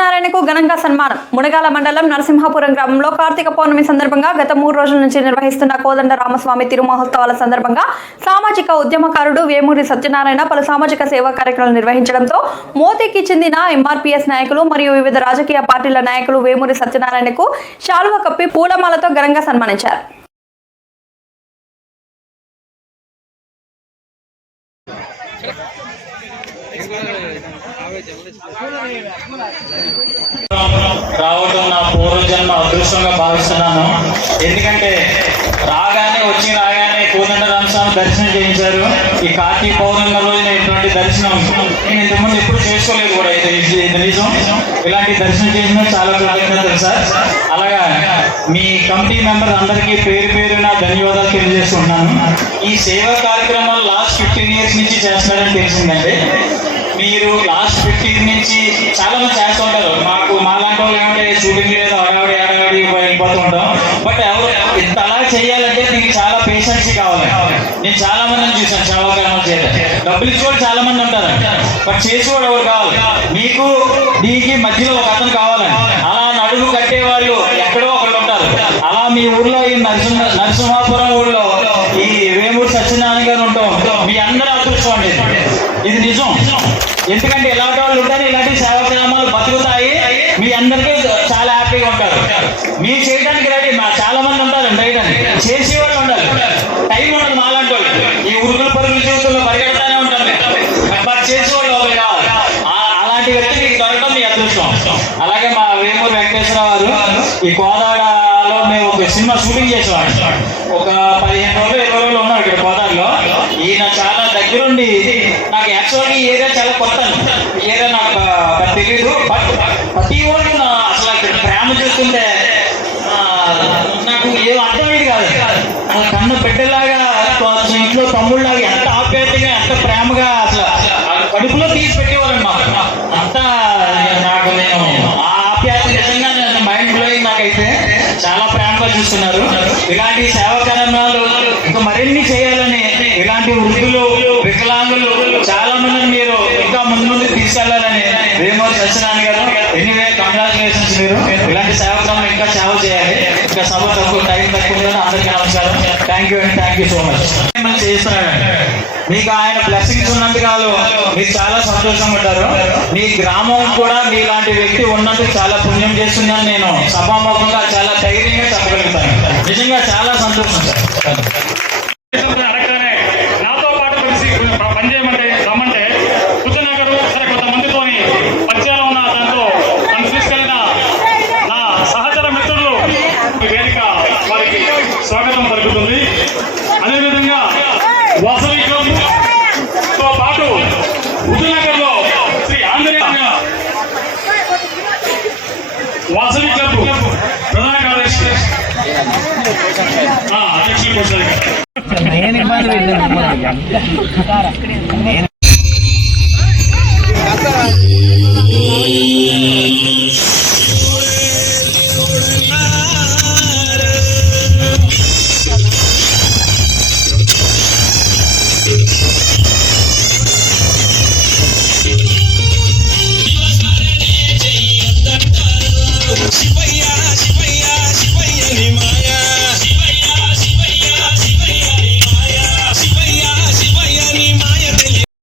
సత్యనారాయణకు ఘనంగా సన్మానం. మునగాల మండలం నరసింహాపురం గ్రామంలో కార్తీక పౌర్ణమి సందర్భంగా గత 3 రోజుల నుంచి నిర్వహిస్తున్న కోదండ రామస్వామి తిరుమహోత్సవాల సందర్భంగా సామాజిక ఉద్యమకారుడు వేమూరి సత్యనారాయణ పలు సామాజిక సేవా కార్యక్రమాలు నిర్వహించడంతో మోతీకి చెందిన ఎంఆర్పీఎస్ నాయకులు మరియు వివిధ రాజకీయ పార్టీల నాయకులు వేమూరి సత్యనారాయణకు శాలువ కప్పి పూలమాలతో ఘనంగా సన్మానించారు. రావడం నా పూర్వజన్మ అదృష్టంగా భావిస్తున్నాను. ఎందుకంటే రాగానే కోదండ రామస్వామి దర్శనం చేయించారు. ఈ కార్తీక పౌర్ణమి రోజున ఇటువంటి దర్శనం నేను ఇంతకుముందు ఎప్పుడు చేసుకోలేదు కూడా. ఇది నిజం. ఇలాంటి దర్శనం చేసిన చాలా కృతజ్ఞతలు సార్. అలాగా మీ కమిటీ మెంబర్ అందరికీ పేరున ధన్యవాదాలు తెలియజేస్తున్నాను. ఈ సేవా కార్యక్రమాలు లాస్ట్ 15 years నుంచి చేస్తున్నారని తెలిసిందండి. మీరు లాస్ట్ 15 నుంచి చాలా మంది చేస్తూ ఉంటారు. మాలాంటి వాళ్ళు ఏమంటే షూటింగ్ లేదు, అడావిడి వెళ్ళిపోతూ ఉంటాం. బట్ ఇంత అలా చేయాలంటే దీనికి చాలా పేషెన్సీ కావాలి. నేను చాలా మందిని చూసాను సేవా కార్యక్రమాలు చేయడం. డబ్బులు ఇచ్చేవాళ్ళు చాలా మంది ఉంటారు, బట్ చేసేవాడు ఎవరు కావాలి? మీకు దీనికి మధ్యలో ఒక అతను కావాలండి. అలా నడుము కట్టేవాళ్ళు ఎక్కడో ఒకళ్ళు ఉంటారు. అలా మీ ఊర్లో ఈ నరసింహాపురం ఊళ్ళో ఈ వేమూరి సత్యనారాయణ గారు ఉంటాం. మీ అందరూ అదృష్టం అండి. ఇది నిజం. ఎందుకంటే ఇలాంటి వాళ్ళు ఉంటారు, ఇలాంటి సేవా గ్రామాలు బతుకుతాయి. మీ అందరికీ చాలా హ్యాపీగా ఉంటారు. మీరు చేయడానికి రెడీ. చాలా మంది ఉంటారు చేయడానికి, చేసేవాళ్ళు ఉండాలి. టైం ఉండదు మాలాంటి వాళ్ళు. ఈ ఉరుకుల పరుగుల జీవితంలో పరిగెడతానే ఉంటారు, బట్ చేసేవాళ్ళు ఒకరు కావాలి. అలాంటి వ్యక్తి మీకు దొరకడం మీ అదృష్టం. అలాగే మా వేమూరి వెంకటేశ్వరరావు గారు ఈ కోదాడలో మేము ఒక సినిమా షూటింగ్ చేసేవాడు. ఒక 15 రోజులు 20 రోజులు ఉన్నాడు ఇక్కడ కోదాడలో. ఈయన చాలా దగ్గరుండి నాకు యాక్చువల్గా ఈ ఏరియా చాలా కొత్త. ఈ ఏరియా నాకు తెలియదు, బట్ ప్రతి వాళ్ళు అసలు ఇక్కడ ప్రేమ చూస్తుంటే నాకు ఏం అర్థమయ్యేది కాదు. కన్న బిడ్డలాగా ఇంట్లో తమ్ముళ్ళలాగా ఎంత ఆప్యాయతగా ఎంత ప్రేమగా అసలు కడుపులో తీసి పెట్టేవాళ్ళని మాకు. అంతా నాకు నేను ఆ ఆప్యాయత నిజంగా మైండ్ బ్లోయింగ్. నాకైతే చాలా ప్రేమగా చూస్తున్నారు. ఇలాంటి సేవా కార్యక్రమాలు ఇంకా మరిన్ని చేయాలని, ఇలాంటి వృద్ధులు వికలాంగులు చాలా మందిని మీరు ఇంకా ముందు తీసుకెళ్లాలని వేమూరి సత్యనారాయణ గారు. Anyway congratulations. మీరు ఇలాంటి సేవకులను ఇంకా సేవ చేయాలి. ఇంకా సభ తక్కువ, టైం తక్కువ. అందరికీ నమస్కారం. థ్యాంక్ యూ అండి. Thank you so much. చేస్తున్నాడండి. మీకు ఆయన బ్లెస్సింగ్స్ ఉన్నందుకు మీరు చాలా సంతోషంగా ఉంటారు. మీ గ్రామం కూడా మీలాంటి వ్యక్తి ఉన్నందుకు చాలా పుణ్యం చేస్తుందని నేను సభాముఖంగా చాలా ధైర్యంగా చెప్పగలుగుతాను. నిజంగా చాలా సంతోషం సార్. నాతో పాటు కలిసి పనిచేయమంటే రమ్మంటే కుతునగరు సరే కొంతమందితోని పరిచయాలు ఉన్న దాంతో నన్ను తీసుకెళ్ళిన నా సహచర మిత్రులు వేదిక వారికి స్వాగతం పలుకుతుంది. అదేవిధంగా వాసవి క్లబ్తో పాటు కుతునగర్లో శ్రీ ఆంజనేయ వాసవి క్లబ్ ప్రధాన కార్యదర్శి అధ్యక్షులు కొట్టారు. నేను ఇబ్బంది పెట్టాను.